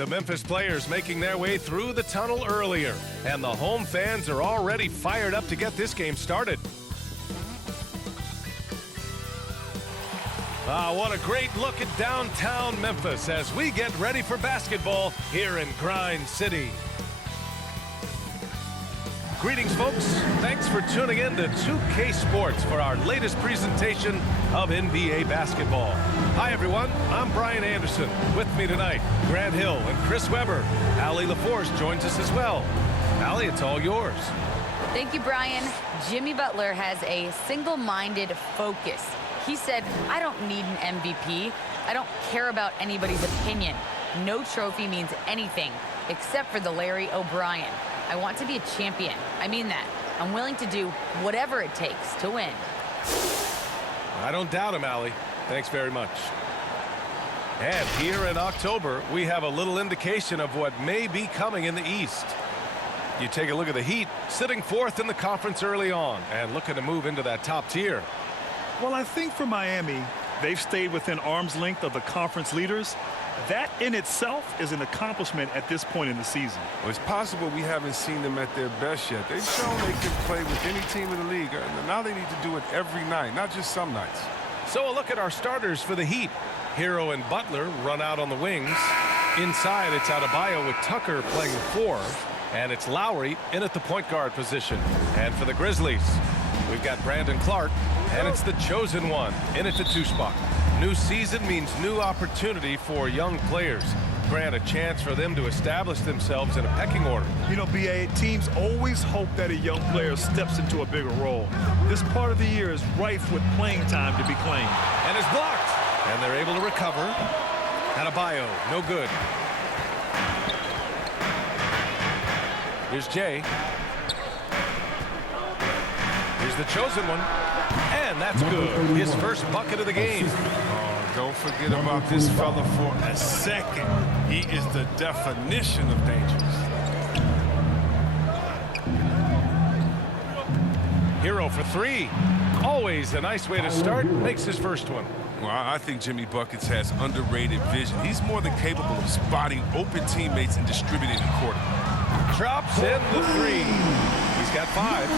The Memphis players making their way through the tunnel earlier, and the home fans are already fired up to get this game started. What a great look at downtown Memphis as we get ready for basketball here in Grind City. Greetings, folks. Thanks for tuning in to 2K Sports for our latest presentation of NBA basketball. Hi, everyone. I'm Brian Anderson. With me tonight, Grant Hill and Chris Webber. Allie LaForce joins us as well. Allie, it's all yours. Thank you, Brian. Jimmy Butler has a single-minded focus. He said, I don't need an MVP. I don't care about anybody's opinion. No trophy means anything except for the Larry O'Brien. I want to be a champion. I mean that. I'm willing to do whatever it takes to win. I don't doubt him, Allie. Thanks very much. And here in October, we have a little indication of what may be coming in the East. You take a look at the Heat, sitting fourth in the conference early on and looking to move into that top tier. Well, I think for Miami, they've stayed within arm's length of the conference leaders. That in itself is an accomplishment at this point in the season. Well, it's possible we haven't seen them at their best yet. They've shown they can play with any team in the league. Now they need to do it every night, not just some nights. So a look at our starters for the Heat. Hero and Butler run out on the wings. Inside, it's Adebayo with Tucker playing the 4. And it's Lowry in at the point guard position. And for the Grizzlies, we've got Brandon Clark. And it's the chosen one in at the 2 spot. New season means new opportunity for young players. Grant, a chance for them to establish themselves in a pecking order. You know, B.A., teams always hope that a young player steps into a bigger role. This part of the year is rife with playing time to be claimed. And is blocked. And they're able to recover. Adebayo, no good. Here's Jay. Here's the chosen one. And that's good. His first bucket of the game. Oh, don't forget about this fella for a second. He is the definition of dangerous. Hero for 3. Always a nice way to start. Makes his first one. Well, I think Jimmy Buckets has underrated vision. He's more than capable of spotting open teammates and distributing the court. Drops in the 3. He's got 5.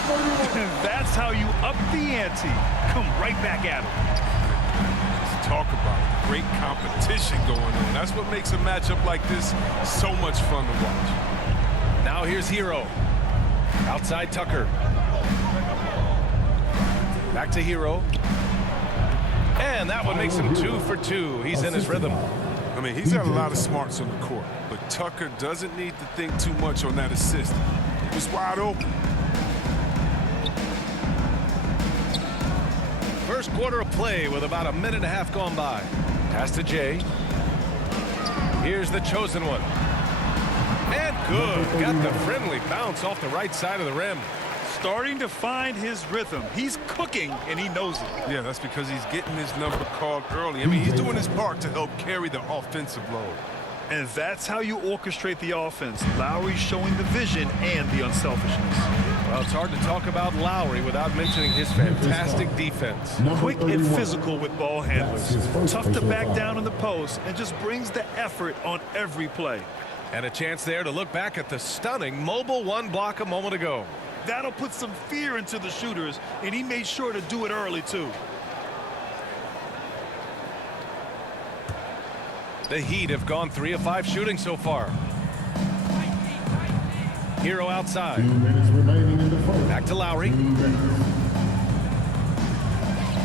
That's how you up the ante. Come right back at him. Let's talk about it. Great competition going on. That's what makes a matchup like this so much fun to watch. Now here's Hero. Outside Tucker. Back to Hero. And that one makes him 2 for 2. He's in his rhythm. I mean, he's got a lot of smarts on the court, but Tucker doesn't need to think too much on that assist. He was wide open. First quarter of play with about a minute and a half gone by. Pass to Jay. Here's the chosen one. And good. Got the friendly bounce off the right side of the rim. Starting to find his rhythm. He's cooking, and he knows it. Yeah, that's because he's getting his number called early. I mean, he's doing his part to help carry the offensive load. And that's how you orchestrate the offense. Lowry showing the vision and the unselfishness. Well, it's hard to talk about Lowry without mentioning his fantastic defense. Quick and physical with ball handlers. Tough to back down in the post and just brings the effort on every play. And a chance there to look back at the stunning mobile 1 block a moment ago. That'll put some fear into the shooters, and he made sure to do it early, too. The Heat have gone 3 of 5 shooting so far. Hero outside. 2 minutes remaining in the first. Back to Lowry.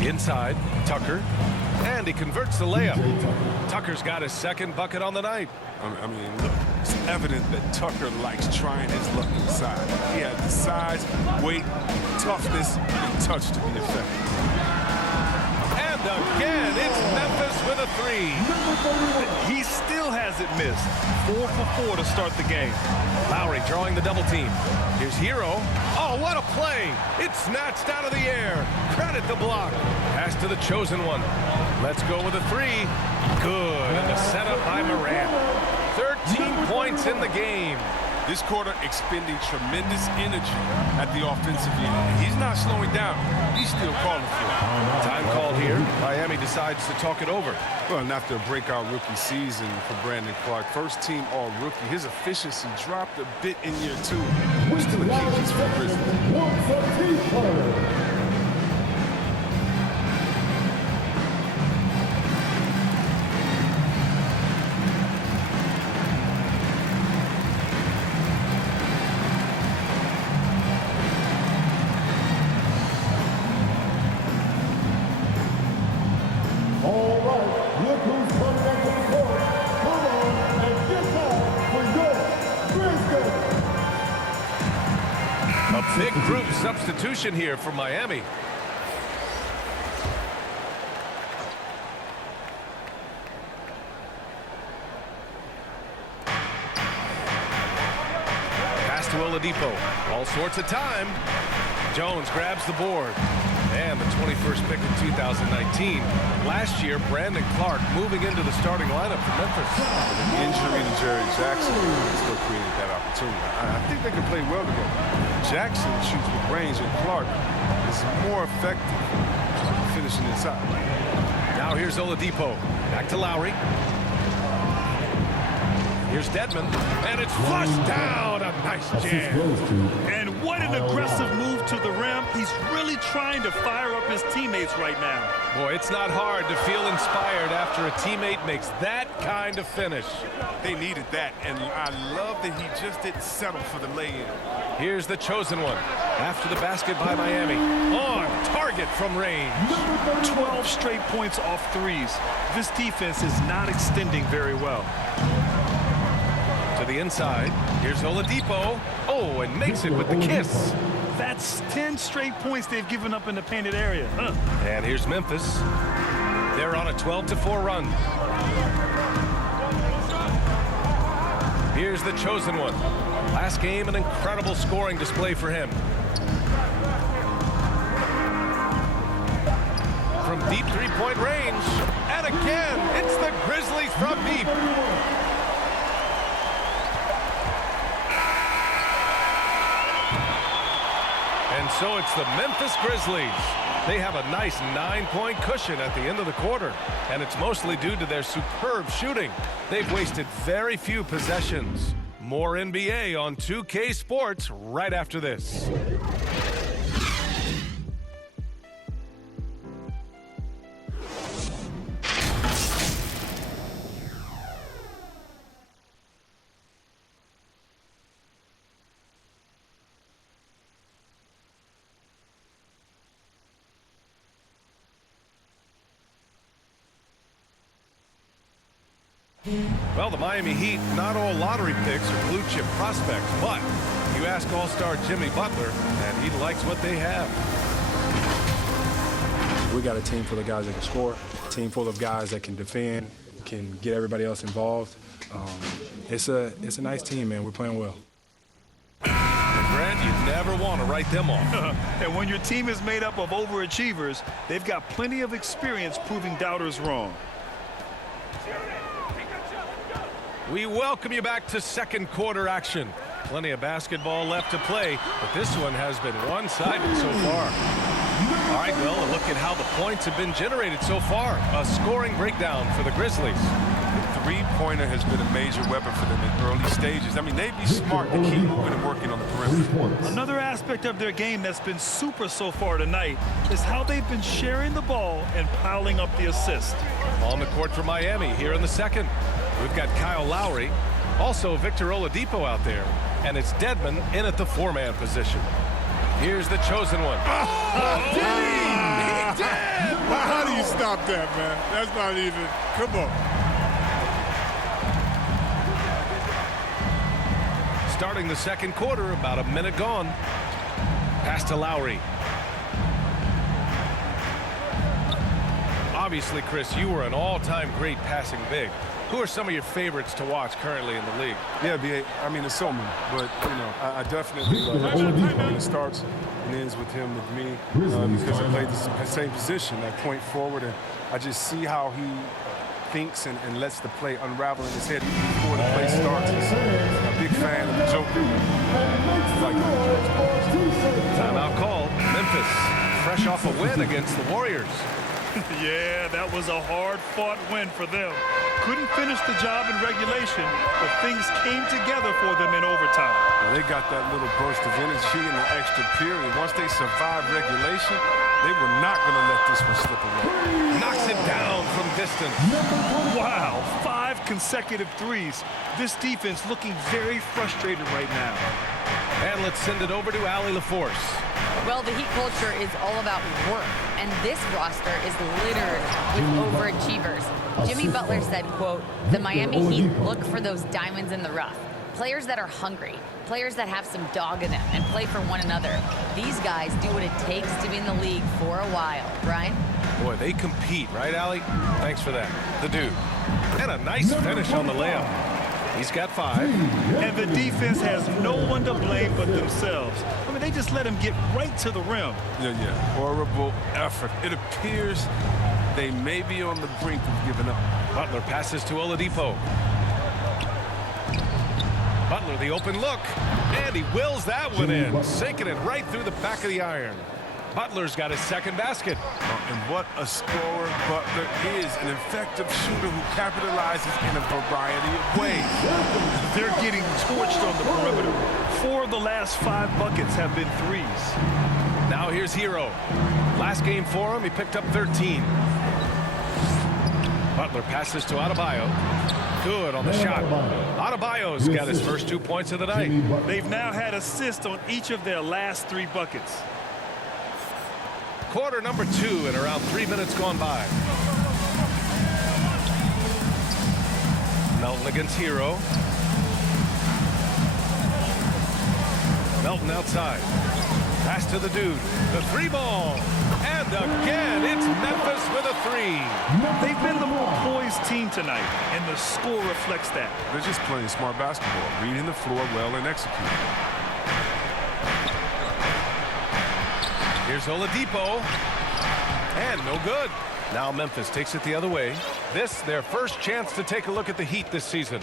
Inside, Tucker. And he converts the layup. Tucker's got his second bucket on the night. I mean, look, it's evident that Tucker likes trying his luck inside. He has the size, weight, toughness, and touch to be effective. And again, it's Memphis with a 3. He still hasn't missed. 4 for 4 to start the game. Lowry drawing the double team. Here's Hero. Oh, what a play. It's snatched out of the air. Credit the block. Pass to the chosen one. Let's go with a 3. Good. And the setup by Morant. 13 points in the game. This quarter expending tremendous energy at the offensive end. He's not slowing down. He's still calling for it. Time called here. Miami decides to talk it over. Well, and after a breakout rookie season for Brandon Clark, first team all-rookie, his efficiency dropped a bit in year 2. What's still a key piece for the Grizzlies. Big group substitution here for Miami. Pass to Oladipo. All sorts of time. Jones grabs the board. And the 21st pick in 2019. Last year, Brandon Clark moving into the starting lineup for Memphis. The injury to Jerry Jackson still created that opportunity. I think they can play well together. Jackson shoots with range, and Clark is more effective finishing inside. Now here's Oladipo. Back to Lowry. Here's Dedmon. And it's flushed down. A nice jam. And what an aggressive move to the rim. He's really trying to fire up his teammates right now. Boy, it's not hard to feel inspired after a teammate makes that kind of finish. They needed that, and I love that he just didn't settle for the lay-in. Here's the chosen one. After the basket by Miami. On target from range. 12 straight points off threes. This defense is not extending very well. To the inside. Here's Oladipo. Oh, and makes it with the kiss. That's 10 straight points they've given up in the painted area. And here's Memphis. They're on a 12-4 run. Here's the chosen one. Last game, an incredible scoring display for him. From deep three-point range. And again, it's the Grizzlies from deep. And so it's the Memphis Grizzlies. They have a nice 9-point cushion at the end of the quarter, and it's mostly due to their superb shooting. They've wasted very few possessions. More NBA on 2K Sports right after this. Well, the Miami Heat, not all lottery picks or blue chip prospects, but you ask All-Star Jimmy Butler, and he likes what they have. We got a team full of guys that can score, a team full of guys that can defend, can get everybody else involved. It's a nice team, man. We're playing well. Grant, you never want to write them off. And when your team is made up of overachievers, they've got plenty of experience proving doubters wrong. We welcome you back to second quarter action. Plenty of basketball left to play, but this one has been one-sided so far. All right, well, a look at how the points have been generated so far. A scoring breakdown for the Grizzlies. The three-pointer has been a major weapon for them in early stages. I mean, they'd be smart to keep moving and working on the perimeter. Another aspect of their game that's been super so far tonight is how they've been sharing the ball and piling up the assist. On the court for Miami here in the second. We've got Kyle Lowry, also Victor Oladipo out there, and it's Dedmon in at the four-man position. Here's the chosen one. Did he did! How do you stop that, man? That's not even, come on. Starting the second quarter, about a minute gone. Pass to Lowry. Obviously, Chris, you were an all-time great passing big. Who are some of your favorites to watch currently in the league? Yeah, B.A., I mean, there's so many, but, you know, I definitely love him. I mean, it starts and ends with him, with me, because he played the same position, that point forward, and I just see how he thinks and lets the play unravel in his head even before the play starts. He's a big fan of the Joker. Timeout call. Memphis, fresh off a win against the Warriors. Yeah, that was a hard-fought win for them. Couldn't finish the job in regulation, but things came together for them in overtime. Well, they got that little burst of energy in the extra period. Once they survived regulation, they were not going to let this one slip away. Knocks it down from distance. Wow, 5 consecutive threes. This defense looking very frustrated right now. And let's send it over to Allie LaForce. Well, the Heat culture is all about work, and this roster is littered with overachievers. Jimmy Butler said, quote, "The Miami Heat look for those diamonds in the rough. Players that are hungry, players that have some dog in them and play for one another. These guys do what it takes to be in the league for a while." Brian? Boy, they compete, right, Allie? Thanks for that. The dude. And a nice finish on the layup. He's got 5. And the defense has no one to blame but themselves. I mean, they just let him get right to the rim. Yeah. Horrible effort. It appears they may be on the brink of giving up. Butler passes to Oladipo. Butler, the open look. And he wills that one in, sinking it right through the back of the iron. Butler's got his second basket. And what a scorer Butler is. An effective shooter who capitalizes in a variety of ways. They're getting torched on the perimeter. 4 of the last 5 buckets have been threes. Now here's Hero. Last game for him, he picked up 13. Butler passes to Adebayo. Good on the shot. Adebayo's got his first 2 points of the night. They've now had assists on each of their last 3 buckets. Quarter number 2 and around 3 minutes gone by. Melton against Hero. Melton outside. Pass to the dude. The 3 ball. And again, it's Memphis with a 3. They've been the more poised team tonight, and the score reflects that. They're just playing smart basketball, reading the floor well and executing. Here's Oladipo. And no good. Now Memphis takes it the other way. This, their first chance to take a look at the Heat this season.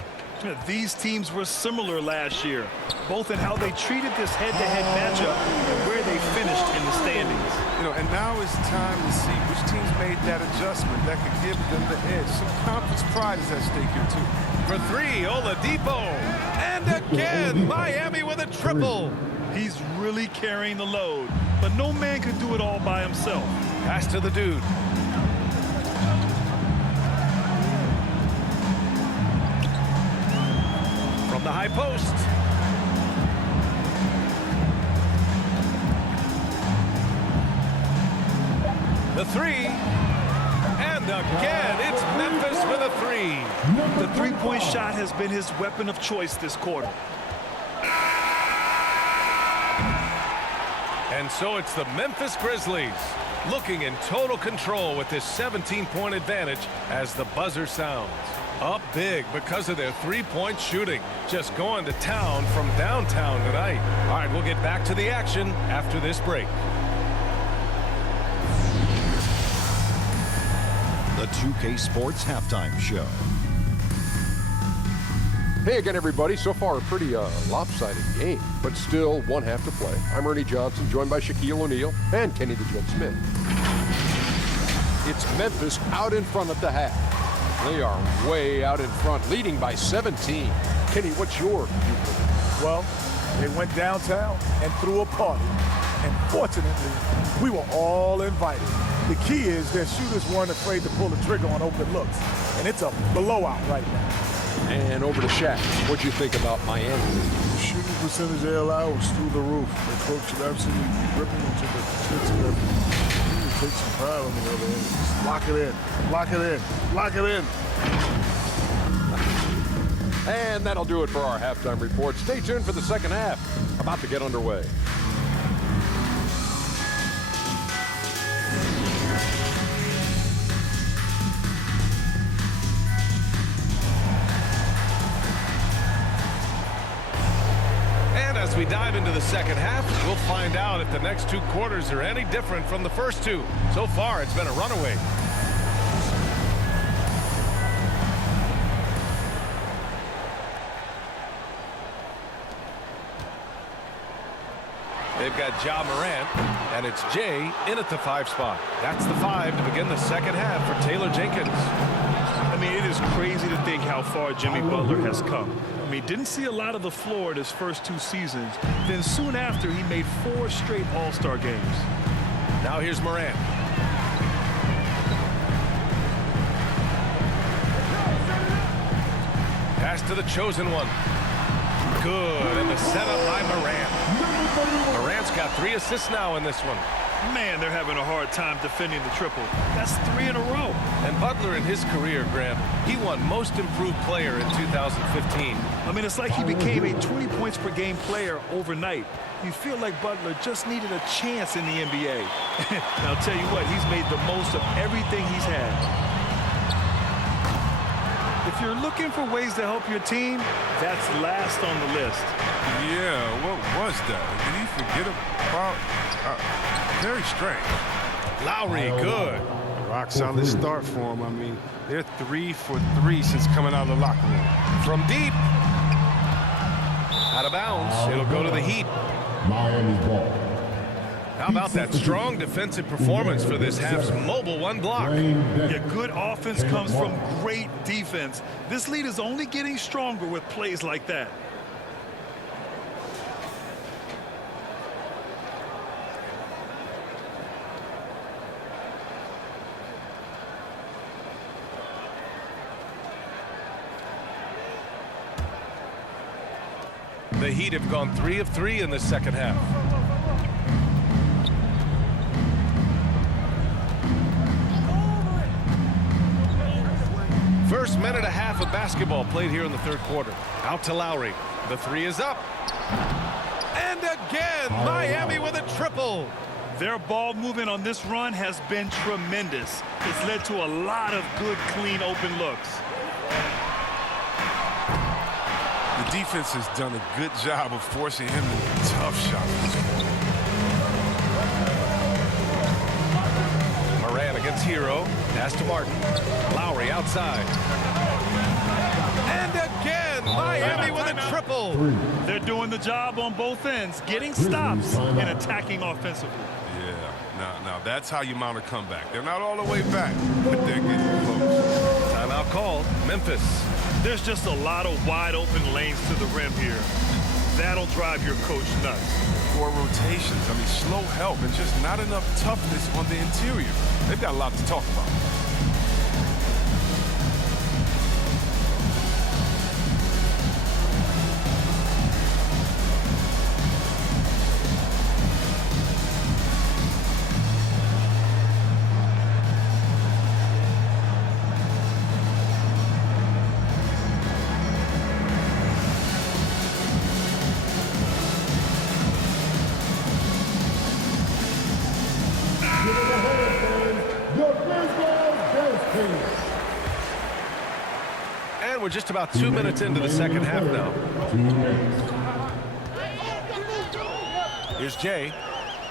These teams were similar last year, both in how they treated this head-to-head matchup and where they finished in the standings. And now it's time to see which teams made that adjustment that could give them the edge. Some conference pride is at stake here, too. For 3, Oladipo. And again, Miami with a triple. He's really carrying the load, but no man can do it all by himself. Pass to the dude. From the high post. The 3. And again, it's Memphis with a 3. The three-point shot has been his weapon of choice this quarter. And so it's the Memphis Grizzlies looking in total control with this 17-point advantage as the buzzer sounds. Up big because of their 3-point shooting. Just going to town from downtown tonight. All right, we'll get back to the action after this break. The 2K Sports Halftime Show. Hey again, everybody. So far, a pretty lopsided game, but still one half to play. I'm Ernie Johnson, joined by Shaquille O'Neal and Kenny the Jet Smith. It's Memphis out in front at the half. They are way out in front, leading by 17. Kenny, what's your view? Well, they went downtown and threw a party. And fortunately, we were all invited. The key is their shooters weren't afraid to pull the trigger on open looks. And it's a blowout right now. And over to Shaq. What'd you think about Miami? The shooting percentage of LI was through the roof. The coach should absolutely be ripping them to the pits of everything. He would take some pride on the other end. Just lock it in. Lock it in. Lock it in. And that'll do it for our halftime report. Stay tuned for the second half. About to get underway. As we dive into the second half, we'll find out if the next 2 quarters are any different from the first 2. So far, it's been a runaway. They've got Ja Morant, and it's Jay in at the 5 spot. That's the 5 to begin the second half for Taylor Jenkins. I mean, it is crazy to think how far Jimmy Butler has come. I mean, didn't see a lot of the floor in his first 2 seasons. Then soon after, he made 4 straight All-Star games. Now here's Morant. Pass to the chosen one. Good, and the setup by Morant. Morant's got 3 assists now in this one. Man, they're having a hard time defending the triple. That's 3 in a row. And Butler in his career, Graham, he won Most Improved Player in 2015. I mean, it's like he became a 20 points per game player overnight. You feel like Butler just needed a chance in the NBA. And I'll tell you what, he's made the most of everything he's had. If you're looking for ways to help your team, that's last on the list. Yeah, what was that? Did he forget about? Very strange. Lowry, good. Rock solid start for him. I mean, they're 3 for 3 since coming out of the locker room. From deep. Out of bounds. It'll go to the Heat. Miami's ball. How about that strong defensive performance for this half's mobile 1 block? Yeah, good offense comes from great defense. This lead is only getting stronger with plays like that. The Heat have gone 3 of 3 in the second half. First minute and a half of basketball played here in the third quarter. Out to Lowry. The 3 is up. And again, Miami with a triple. Their ball movement on this run has been tremendous. It's led to a lot of good, clean, open looks. The defense has done a good job of forcing him to tough shots this quarter. Morant against Hero. Pass to Martin. Lowry outside. And again, Miami with a triple. They're doing the job on both ends, getting stops and attacking offensively. Yeah, now that's how you mount a comeback. They're not all the way back, but they're getting close. Timeout called. Memphis. There's just a lot of wide open lanes to the rim here. That'll drive your coach nuts. 4 rotations. I mean, slow help and just not enough toughness on the interior. They've got a lot to talk about. And we're just about 2 minutes into the second half now. Here's Jay.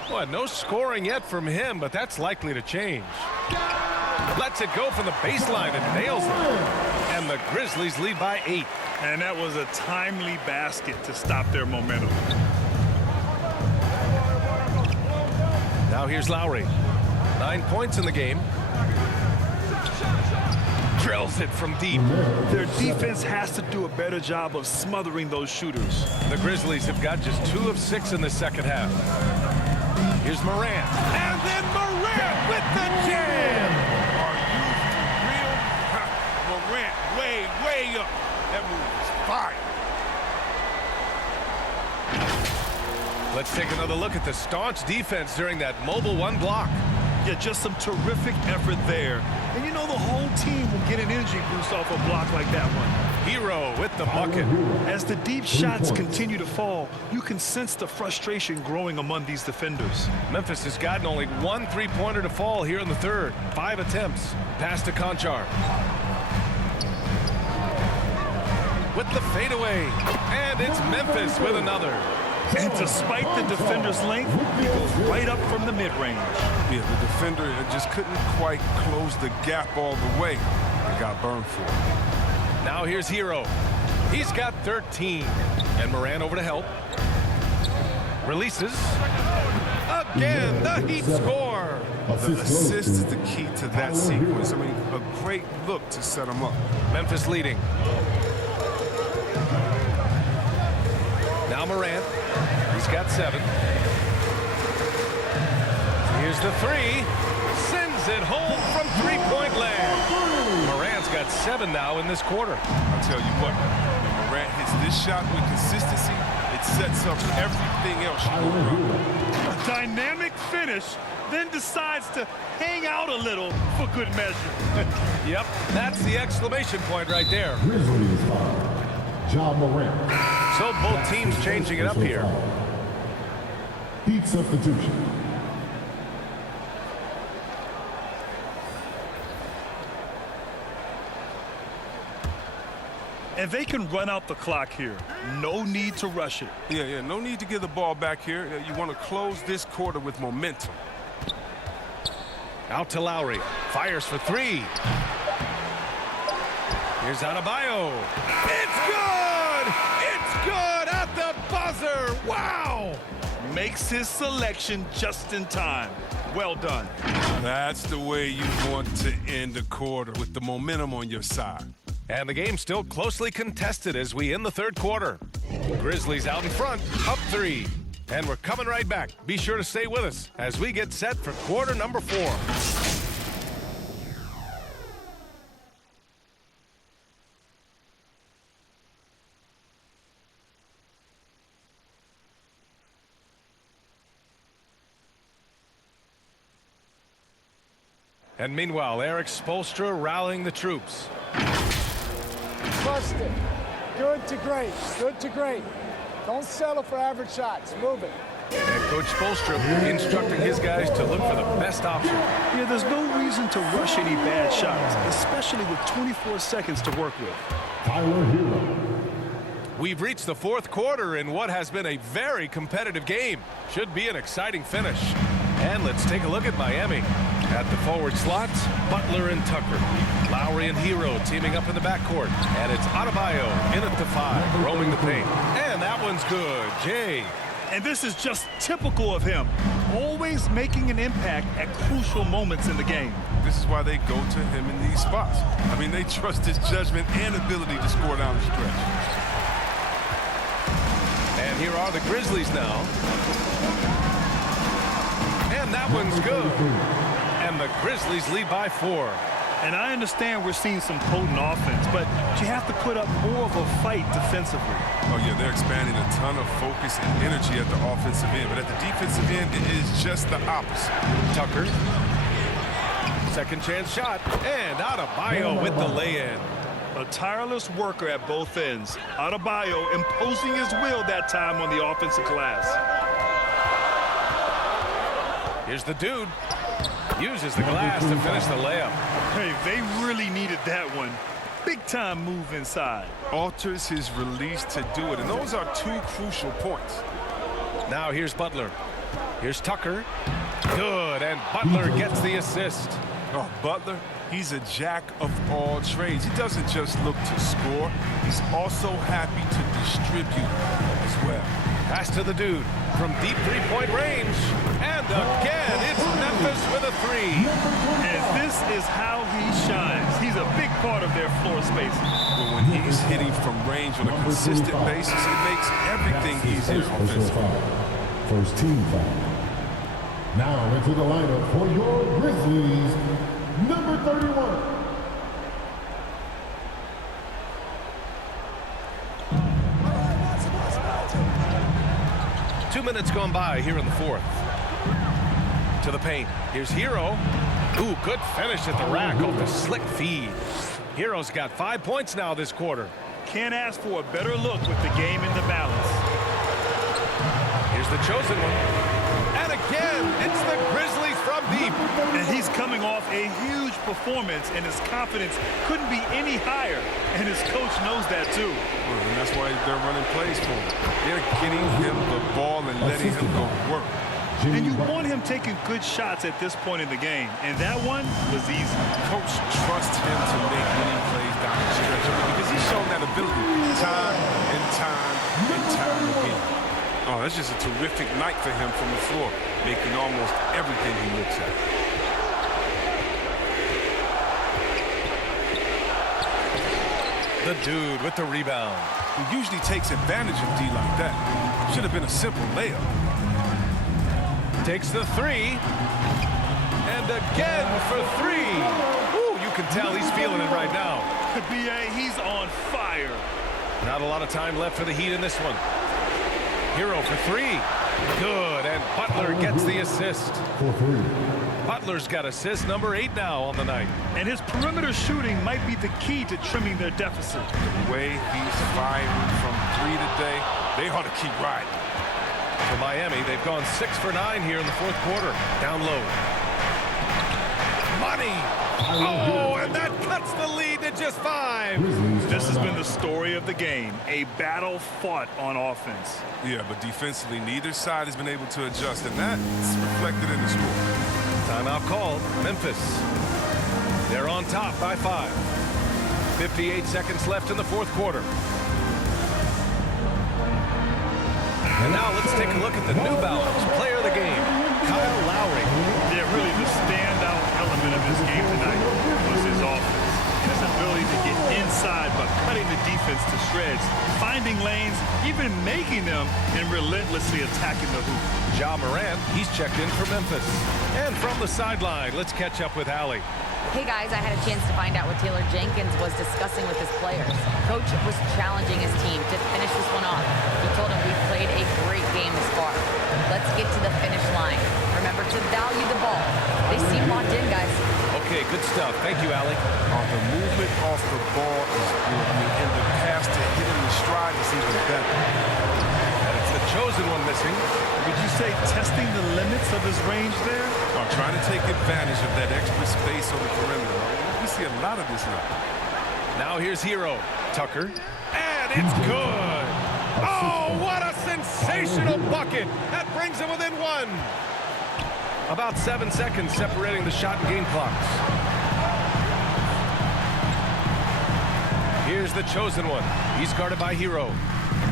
Boy, no scoring yet from him, but that's likely to change. Lets it go from the baseline and nails it. And the Grizzlies lead by 8. And that was a timely basket to stop their momentum. Now here's Lowry. 9 points in the game. Drills it from deep. Their defense has to do a better job of smothering those shooters. The Grizzlies have got just 2 of 6 in the second half. Here's Morant. And then Morant with the jam. Are you real? Morant way up. That move is fire. Let's take another look at the staunch defense during that mobile 1 block. Yeah, just some terrific effort there. And you know the whole team will get an energy boost off a block like that one. Hero with the bucket. As the deep shots continue to fall, you can sense the frustration growing among these defenders. Memphis has gotten only 1 3-pointer to fall here in the third. 5 attempts. Pass to Conchar. With the fadeaway. And it's Memphis with another. And despite the defender's length, he goes right up from the mid-range. Yeah, the defender just couldn't quite close the gap all the way. He got burned for it. Now here's Hero. He's got 13. And Morant over to help. Releases. Again, the Heat score. The assist is the key to that sequence. I mean, a great look to set them up. Memphis leading. Now Morant. He's got 7. Here's the 3. Sends it home from three-point land. Morant's got 7 now in this quarter. I'll tell you what, when Morant hits this shot with consistency, it sets up everything else you go around. A dynamic finish, then decides to hang out a little for good measure. Yep, that's the exclamation point right there. Grizzlies foul. Ja Morant. So both teams changing it up here. Heat substitution. And they can run out the clock here. No need to rush it. Yeah, no need to give the ball back here. You want to close this quarter with momentum. Out to Lowry. Fires for 3. Here's Adebayo. It's good! It's good at the buzzer! Wow! Makes his selection just in time. Well done. That's the way you want to end a quarter, with the momentum on your side. And the game's still closely contested as we end the third quarter. Grizzlies out in front, up 3. And we're coming right back. Be sure to stay with us as we get set for quarter number 4. And meanwhile, Eric Spoelstra rallying the troops. Trust it. Good to great. Good to great. Don't settle for average shots. Move it. And Coach Spoelstra instructing his guys to look for the best option. Yeah, there's no reason to rush any bad shots, especially with 24 seconds to work with. Tyler Hero. We've reached the fourth quarter in what has been a very competitive game. Should be an exciting finish. And let's take a look at Miami. At the forward slots, Butler and Tucker. Lowry and Hero teaming up in the backcourt. And it's Adebayo in at the 5, roaming the paint. And that one's good. Jay. And this is just typical of him. Always making an impact at crucial moments in the game. This is why they go to him in these spots. I mean, they trust his judgment and ability to score down the stretch. And here are the Grizzlies now. And that one's good. And the Grizzlies lead by 4. And I understand we're seeing some potent offense, but you have to put up more of a fight defensively. Oh, yeah, they're expanding a ton of focus and energy at the offensive end, but at the defensive end, it is just the opposite. Tucker. Second chance shot. And Adebayo with the lay-in. A tireless worker at both ends. Adebayo imposing his will that time on the offensive glass. Here's the dude. Uses the glass to finish the layup. Hey, they really needed that one. Big time move inside. Alters his release to do it, and those are 2 crucial points. Now here's Butler. Here's Tucker. Good, and Butler gets the assist. Oh, Butler, he's a jack of all trades. He doesn't just look to score. He's also happy to distribute as well. Pass to the dude from deep 3-point range. And again, it's Memphis with a 3. And this is how he shines. He's a big part of their floor spacing. But when he's hitting from range on a consistent basis, it makes everything easier offensively. First team foul. Now into the lineup for your Grizzlies, number 31. 2 minutes gone by here in the 4th. To the paint. Here's Hero. Ooh, good finish at the rack off the slick feed. Hero's got 5 points now this quarter. Can't ask for a better look with the game in the balance. Here's the chosen one. And again, it's the Grizzlies from deep. And he's coming off a huge performance, and his confidence couldn't be any higher. And his coach knows that too. Well, and that's why they're running plays for him. They're getting him the ball and letting him go to work. And you want him taking good shots at this point in the game. And that one was easy. Coach trusts him to make winning plays down the stretch because he's shown that ability time and time and time again. Oh, it's just a terrific night for him from the floor, making almost everything he looks at. The dude with the rebound. He usually takes advantage of D like that. Should have been a simple layup. Takes the three. And again for three. Ooh, you can tell he's feeling it right now. B.A., he's on fire. Not a lot of time left for the Heat in this one. Hero for three. Good, and Butler gets the assist. For 3. Butler's got assist number 8 now on the night. And his perimeter shooting might be the key to trimming their deficit. The way he's firing from 3 today, they ought to keep riding. For Miami, they've gone 6 for 9 here in the fourth quarter. Down low. Money! Oh, and that cuts the lead to just 5. This has been the story of the game, a battle fought on offense. Yeah, but defensively, neither side has been able to adjust, and that's reflected in the score. Timeout called. Memphis. They're on top by 5. 58 seconds left in the fourth quarter. And now let's take a look at the New Balance player of the game, Kyle Lowry. Yeah, really the standout element of this game tonight was his offense. His ability to get inside by cutting the defense to shreds, finding lanes, even making them, and relentlessly attacking the hoop. Ja Morant, he's checked in for Memphis. And from the sideline, let's catch up with Allie. Hey guys, I had a chance to find out what Taylor Jenkins was discussing with his players. Coach was challenging his team to finish this one off. He told him we've played a great game this far. Let's get to the finish line. Remember to value the ball. They seem locked in, guys. Okay, good stuff. Thank you, Allie. The movement off the ball is good. I mean, and the pass to hit him in stride is even better. And it's the chosen one missing. Would you say testing the limits of his range there? I'm trying to take advantage of that extra space on the perimeter. We see a lot of this now. Now here's Hero. Tucker. And it's good. Oh, what a sensational bucket. That brings him within 1. About 7 seconds separating the shot and game clocks. Here's the chosen one. He's guarded by Hero.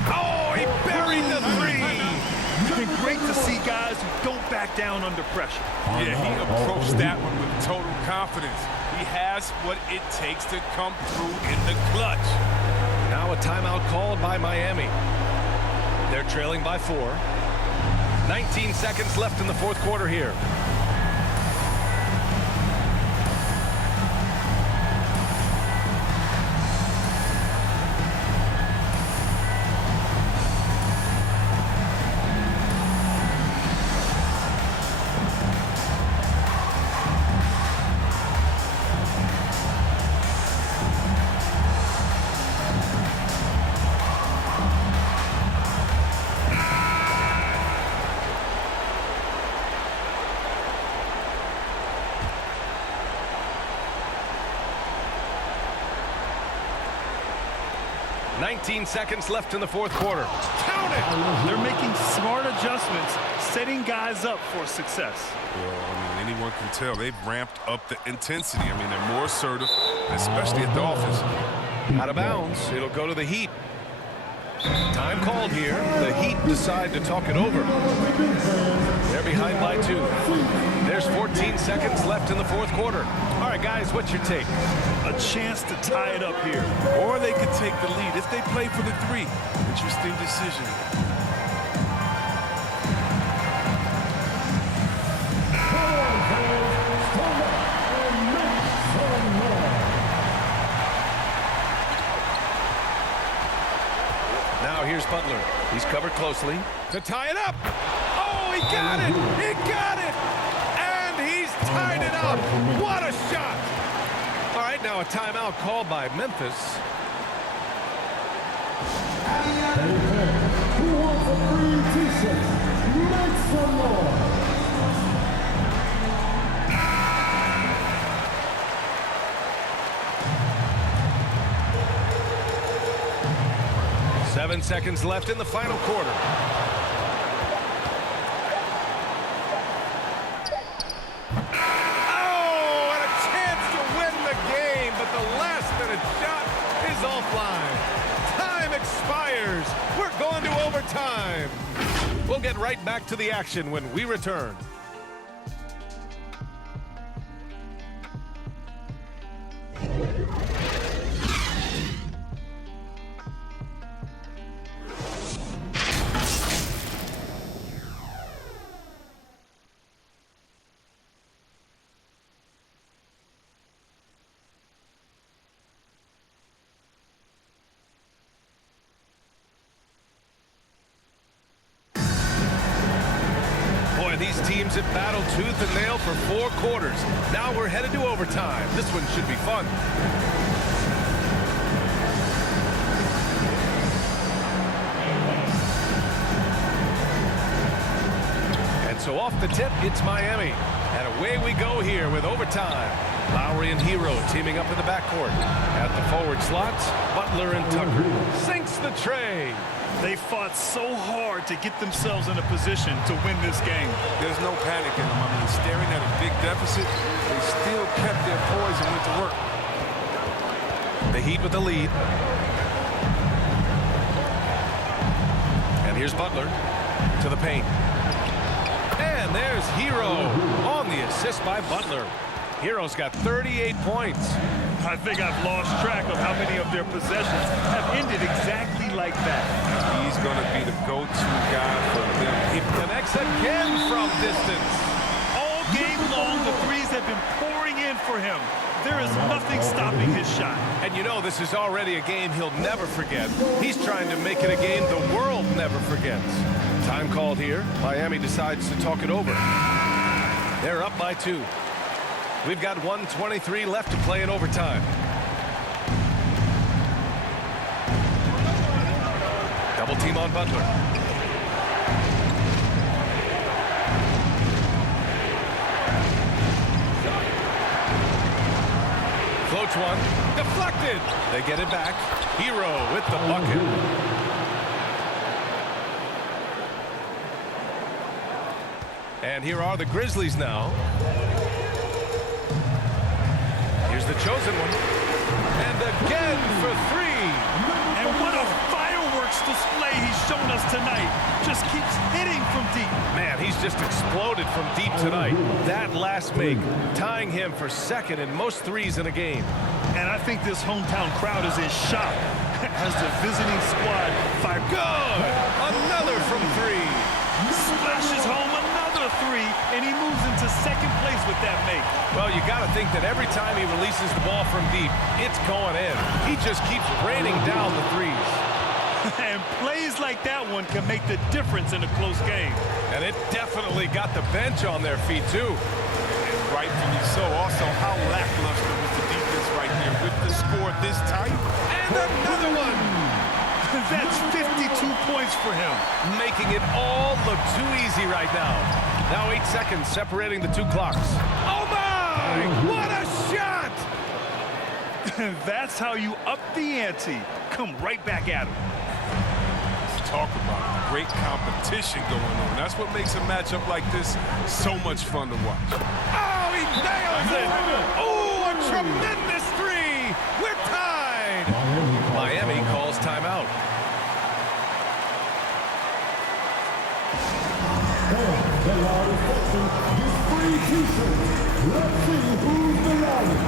Oh, he buried the 3. It's been great to see guys who don't back down under pressure. Yeah, he approached that one with total confidence. He has what it takes to come through in the clutch. Now a timeout called by Miami. They're trailing by 4. 19 seconds left in the fourth quarter here. Nineteen seconds left in the fourth quarter. Count it! They're making smart adjustments, setting guys up for success. Well, I mean, anyone can tell they've ramped up the intensity. I mean, they're more assertive, especially at the office. Out of bounds. It'll go to the Heat. Time called here. The Heat decide to talk it over. They're behind by 2. There's 14 seconds left in the fourth quarter. All right, guys, what's your take? A chance to tie it up here. Or they could take the lead if they play for the 3. Interesting decision. Now here's Butler. He's covered closely to tie it up. Oh, he got it! He got it! And he's tied it up. What a shot! All right, now a timeout called by Memphis. Who wants a free t-shirt? Make some noise. Seven seconds left in the final quarter. Oh, and a chance to win the game, but the last-minute shot is offline. Time expires. We're going to overtime. We'll get right back to the action when we return. These teams have battled tooth and nail for 4 quarters. Now we're headed to overtime. This one should be fun. And so off the tip, it's Miami. And away we go here with overtime. Lowry and Hero teaming up in the backcourt. At the forward slots, Butler and Tucker. Sinks the tray. They fought so hard to get themselves in a position to win this game. There's no panic in them. I mean, staring at a big deficit, they still kept their poise and went to work. The Heat with the lead. And here's Butler to the paint. And there's Hero on the assist by Butler. Hero's got 38 points. I think I've lost track of how many of their possessions have ended exactly like that. He's going to be the go-to guy for them. He connects again from distance. All game long, the threes have been pouring in for him. There is nothing stopping his shot. And you know this is already a game he'll never forget. He's trying to make it a game the world never forgets. Time called here. Miami decides to talk it over. They're up by 2. We've got 1:23 left to play in overtime. Double team on Butler. Floats one. Deflected. They get it back. Hero with the bucket. And here are the Grizzlies now. Here's the chosen one. And again for 3. And what a fireworks display he's shown us tonight. Just keeps hitting from deep. Man, he's just exploded from deep tonight. That last make, tying him for 2nd in most threes in a game. And I think this hometown crowd is in shock as the visiting squad fire. Good! Another from 3. Splashes home another 3, and he moves into 2nd place with that make. Well, you got to think that every time he releases the ball from deep, it's going in. He just keeps raining down the threes. And plays like that one can make the difference in a close game. And it definitely got the bench on their feet, too. Rightfully so. Also, how lackluster was the defense right there with the score this tight. And another one! That's 52 points for him. Making it all look too easy right now. Now 8 seconds separating the 2 clocks. Oh, my! What a shot! That's how you up the ante. Come right back at him. Let's talk about great competition going on. That's what makes a matchup like this so much fun to watch. Oh, he nails it! Oh, a tremendous 3! We're tied! Miami calls timeout. The loudest section is free t-shirts. Let's see who's the loudest.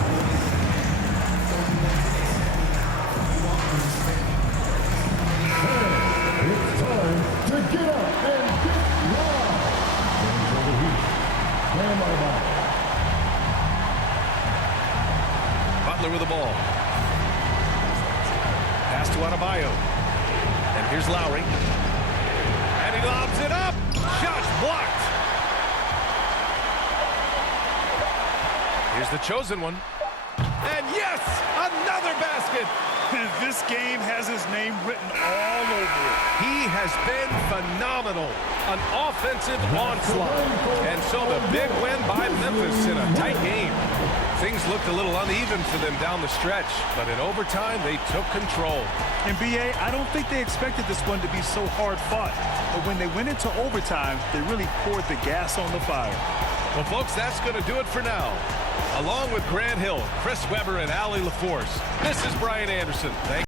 And it's time to get up and get loud. Here's the Heat. Stand by. Butler with the ball. Pass to Adebayo. And here's Lowry. And he lobs it up. Shot blocked. Here's the chosen one. And yes, another basket. This game has his name written all over it. He has been phenomenal. An offensive onslaught. And so the big win by Memphis in a tight game. Things looked a little uneven for them down the stretch, but in overtime, they took control. And B.A., I don't think they expected this one to be so hard fought. But when they went into overtime, they really poured the gas on the fire. Well, folks, that's going to do it for now. Along with Grant Hill, Chris Webber, and Allie LaForce, this is Brian Anderson. Thank